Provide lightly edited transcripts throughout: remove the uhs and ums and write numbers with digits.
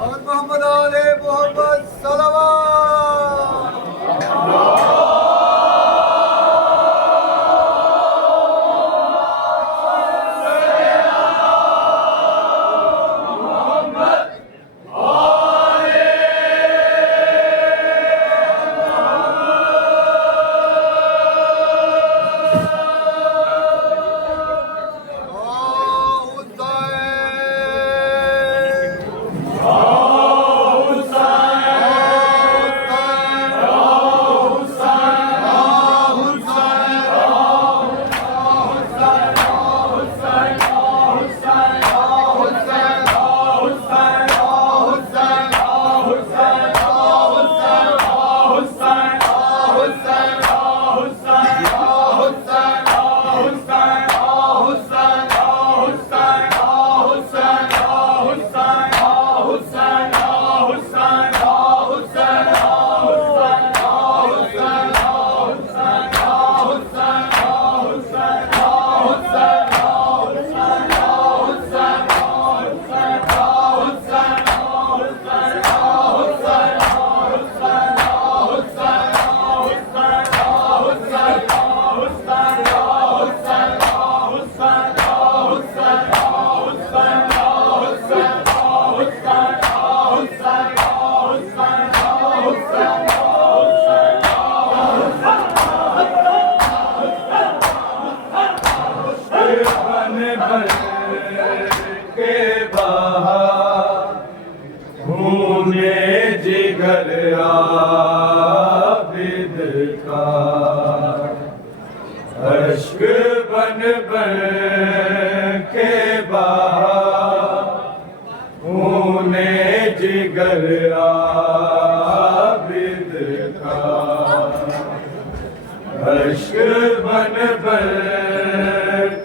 और मोहम्मद आले मोहम्मद सलावत। जिगर आबिद का अश्क बन बन के बहा खूने जिगर आबिद का अश्क बन बन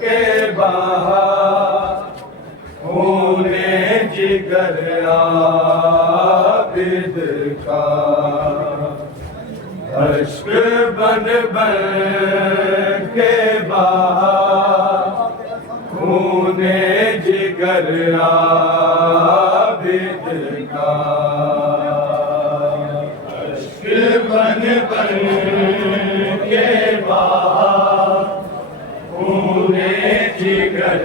के बहा खूने जिगर आबिद का अश्क बन बन के बहा खूने जिगर आबिद का अश्क बन बन के बहा खूने जिगर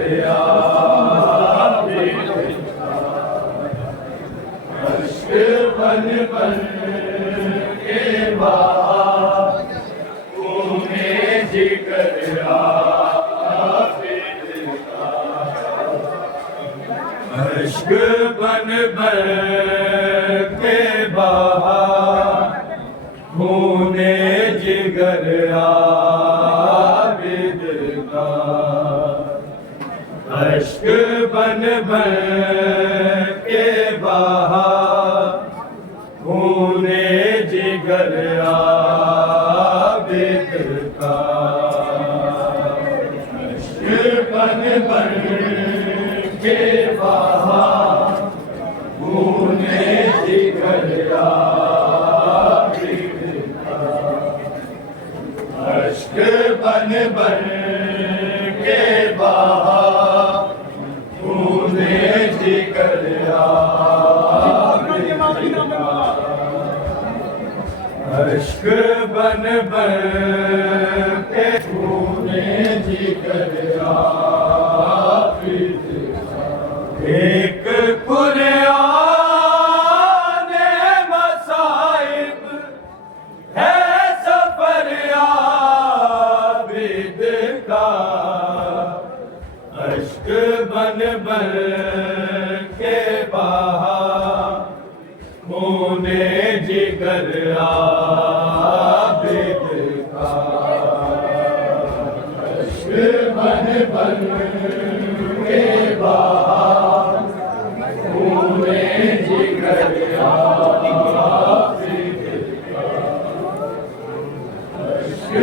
आबिद का अश्क बन बन के बहा खूने जिगर आबिद का अश्क बन बन के बहा खूने जिगर आबिद का अश्क बन बन के बहा खूने जिगर आबिद का अश्क बन बन के बहा खूने जिगर आबिद का अश्क बन बन के बहा खूने जिगर आबिद का अश्क बन बन के खूने जिगर आबिद का एक कुराने मसाइब है सफर आबिद का अश्क बन बन के बहा खूने जिगर आबिद का अश्क बन बन के बहा खूने जिगर आबिद का अश्क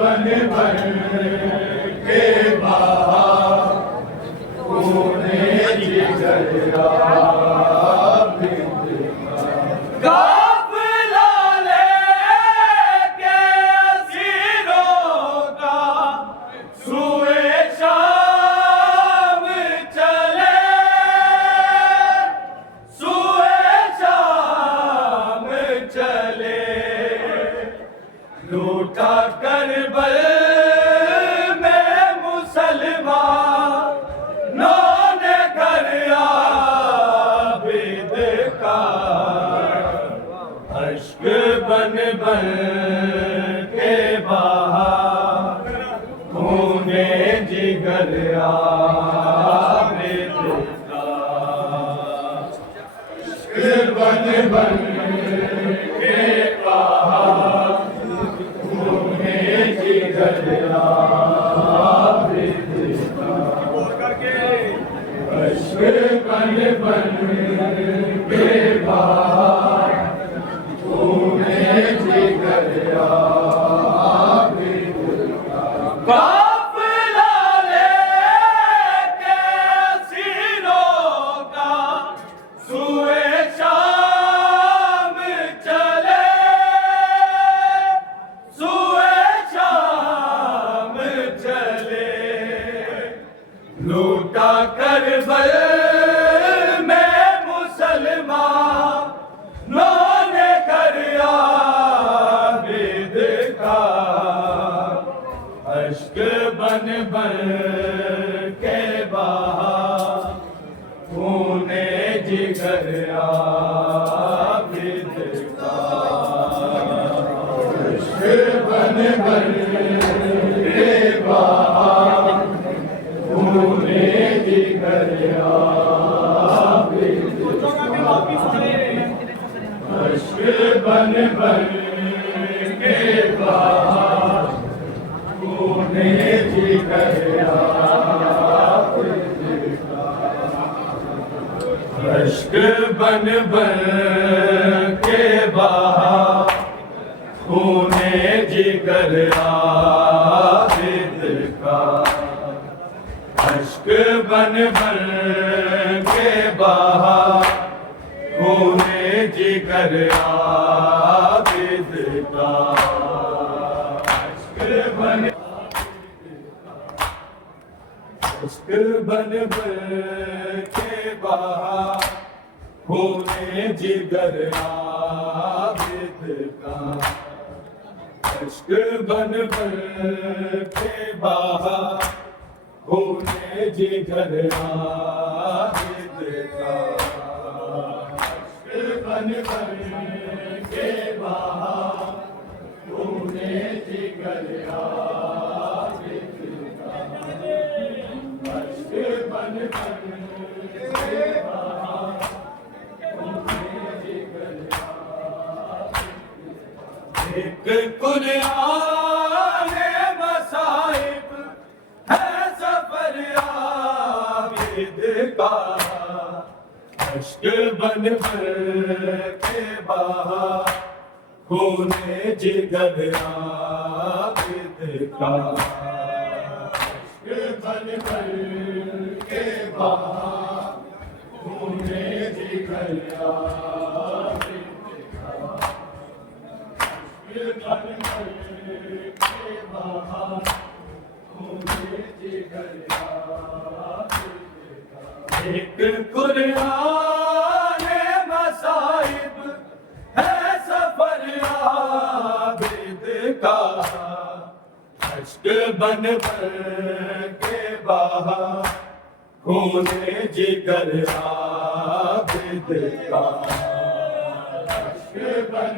बन बन के बहा खूने जिगर आबिद का काफिला लेके असीरों का सूए शाम चले सूए बन बन के बहा खूने जिगर आबिद का। इश्क बन बन के बहा खूने जिगर आबिद का। इश्क बन बन के बहा खूने जिगर आबिद का। काफिला लेके असीरों का सुए शाम चले, सुए शाम चले। लूटा करबल में मुसलमानों ने कर आबिद का। अश्क बन बन के बहा खूने जिगर आबिद का। अश्क बन बन के बहा खूने जिगर आबिद का। अश्क बन बन के बहा खूने जिगर आबिद का। अश्क बन बन के बहा खूने जिगर आबिद का। अश्क बन बन के बहा खूने जिगर आबिद का। अश्क बन के बहा खूने जिगर आबिद का। अश्क बन के बहा खूने जिगर आबिद का। अश्क बन के बहा खूने जिगर आबिद का। अश्क बन के बहा खूने जिगर आबिद। एक कुरान मसाइब है सफर आबिद का। अश्क बन के बहा खूने जिगर आबिद का। अश्क बन के बहा खूने जिगर आबिद का। अश्क बन के बहा खूने जिगर आबिद का। एक कुरान मसाइब है सफर आबिद का। अश्क बन के बहा खूने जिगर आबिद का। अश्क बन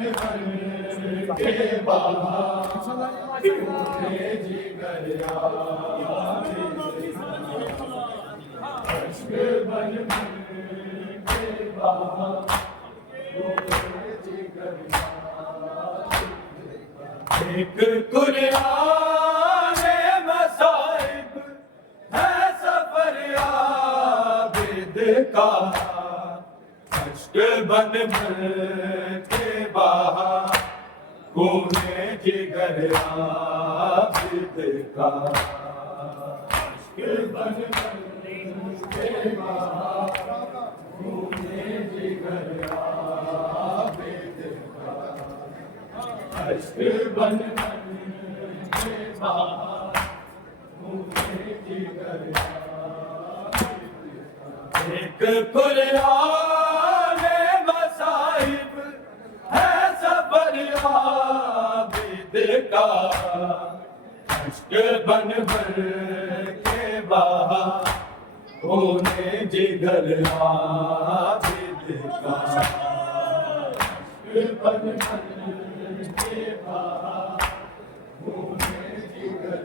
के बहा खूने जिगर आबिद का। अश्क बन के बहा खूने जिगर आबिद का। एक कुरान मसाइब है सफर आबिद का। अश्क बन के बहा खूने जिगर आबिद का। अश्क बन के बहा खूने जिगर आबिद का। अश्क बन के बहा खूने जिगर आबिद का। एक कुरान मसाइब है सफर आबिद का। अश्क बन के बहा खूने जिगर आबिद का। अश्क बन के बहा खूने जिगर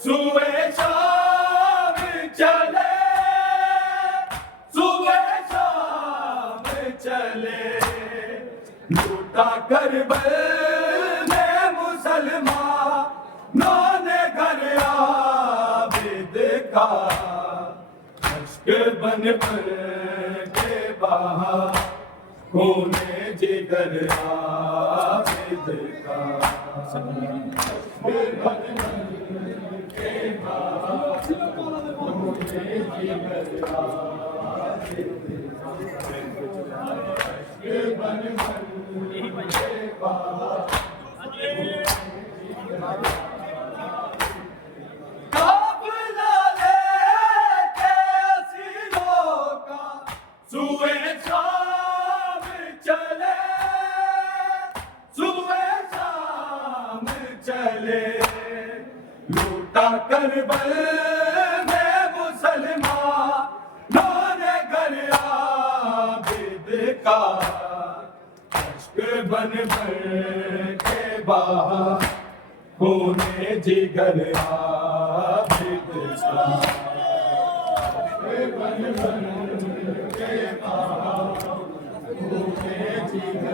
सुबह शाम चले, सुबह शाम चले, लूटा करबल में मुसलमानों ने घर आबिद का, अश्क बन भर के बहा खूने जिगर आबिद का। काफिला लेके असीरों का सुबह शाम चले, सुबह शाम चले, लूटा करबल में मुसलमानों ने घर आबिद का, अश्क बन भर के बहा खूने जिगर आबिद का। अश्क बन भर के बहा खूने जिगर आबिद का। अश्क बन भर के बहा खूने जिगर आबिद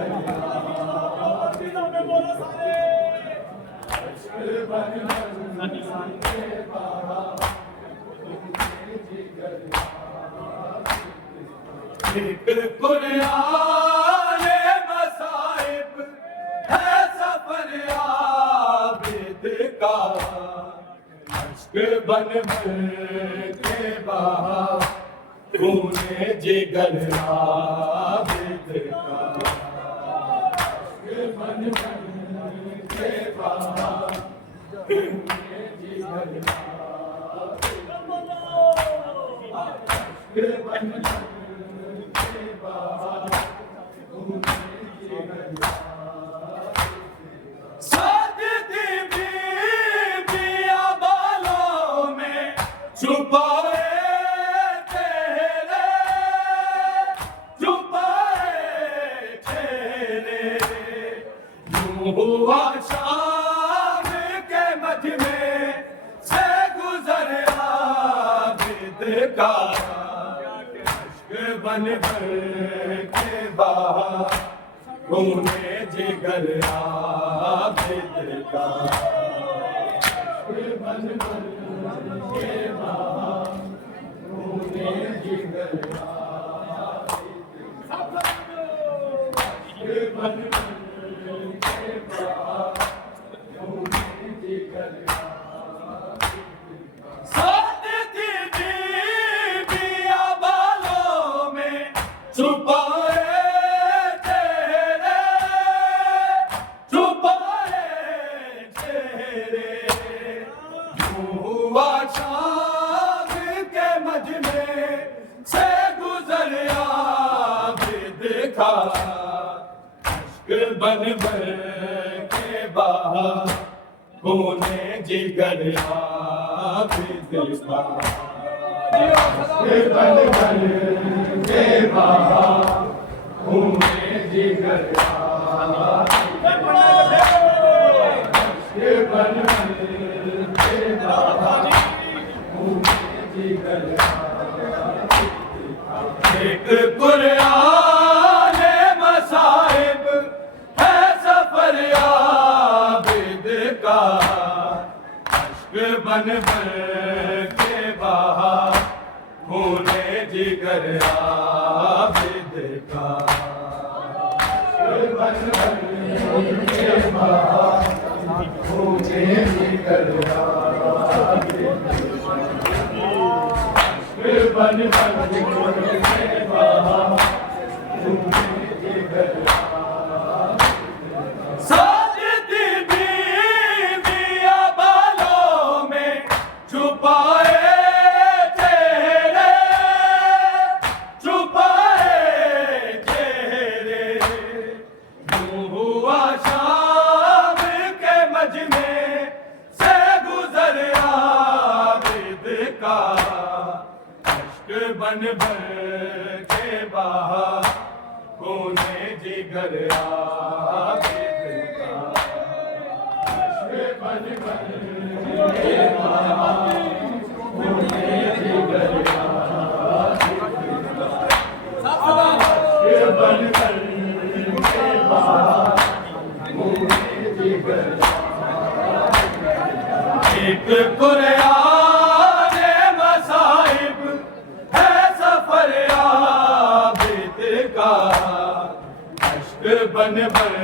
का। एक कुरान मसाइब है सफर आबिद का, अश्क बन भर के बहा खूने जिगर आबिद का। अश्क बन भर के बहा खूने जिगर आबिद का। अश्क बन भर साजदी बीबियां बालों में छुपाए तेरे, छुपाए तेरे, यूं हुआ शाम के मजमे से गुजर आबिद का, अश्क बन भर के बहा खूने जिगर आबिद का। अश्क बन भर के बहा खूने जिगर आबिद का। अश्क बन भर के बहा खूने जिगर आबिद का। साजदी बीबियां बालों में छुपाए तेरे, छुपाए तेरे, यूं हुआ शाम के मजमे से गुजर आबिद का, अश्क बन भर के बहा खूने जिगर आबिद का। अश्क बन भर के बहा खूने जिगर आबिद का। अश्क बन भर के बहा खूने जिगर आबिद का। एक कुरान मसाइब है सफर आबिद का, अश्क बन भर के बहा खूने जिगर आबिद का। अश्क बन भर के बहा खूने जिगर आबिद का। अश्क बन भर के बहा खूने जिगर आबिद। साजदी बीबियां बालों में छुपाए तेरे, छुपाए तेरे, यूं बन भर के बहा खूने जिगर आबिद का अश्क बन भर के बहा खूने जिगर आबिद का बन भर के बहा खूने जिगर एक कुरान मसाइब है सफर आबिद का अश्क बन भर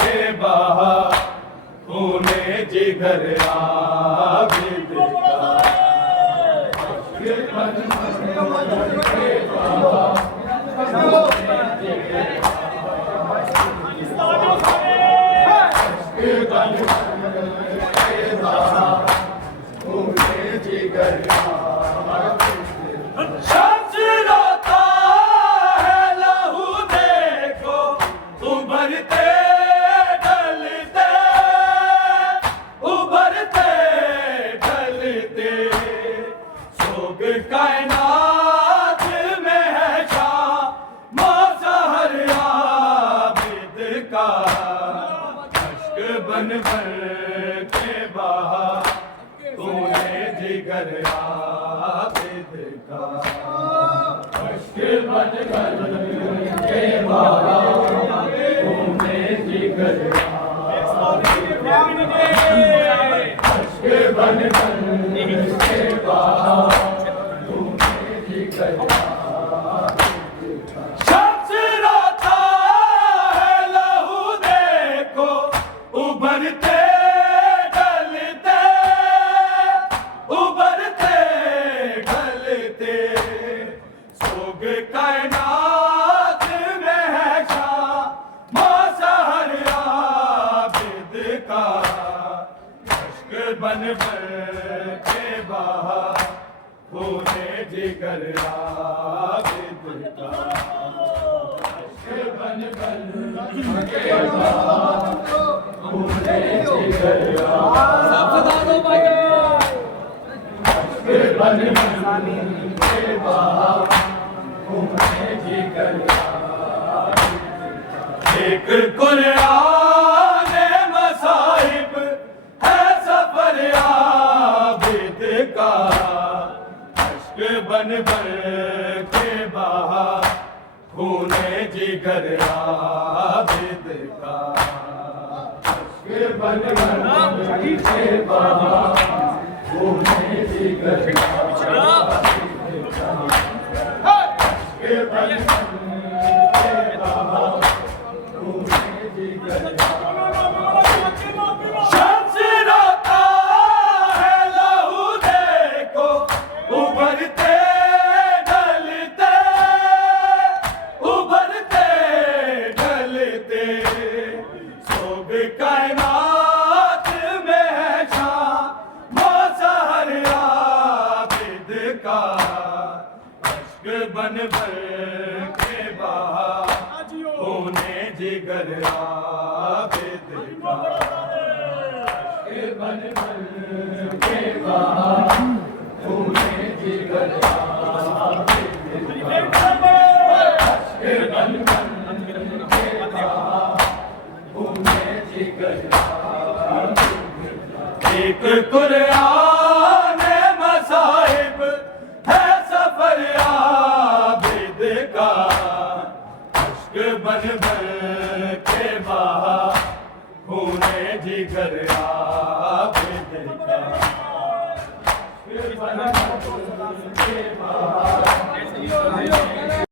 के बहा खूने जिगर आबिद का अश्क बन भर के बहा खूने जिगर अश्क बन शम्स रोता है लहू देखो उभरते ढलते उभरते ढलते सोग कायनात में है शाह मौसहर आबिद का अश्क बन भर के बहा खूने जिगर आबिद का अश्क बन भर के बहा खूने जिगर आबिद का अश्क बन भर के बहा खूने जिगर आबिद का शम्स रोता है लहू देखो उभरते कायनात में है शाह मौसहर आबिद का अश्क बन भर के बहा खूने जिगर आबिद का अश्क बन भर के बहा खूने जिगर आबिद अश्क बन भर के बहा एक कुरान मसाइब है सफर आबिद का अश्क बन भर के बहा खूने जिगर आबिद का अश्क बन भर के बहा खूने जिगर आबिद का शम्स रोता है लहू देखो उभरते ढलते उभरते ढलते सोग कायनात में है शाह मौसहर आबिद का बन भर के बहा खूने जिगर आबिद का बन भर के बहा खूने जिगर आबिद का बन भर के बहा खूने जिगर आबिद का एक कुरान मसाइब है सफर आबिद का अश्क बन भर के बहा खूने जिगर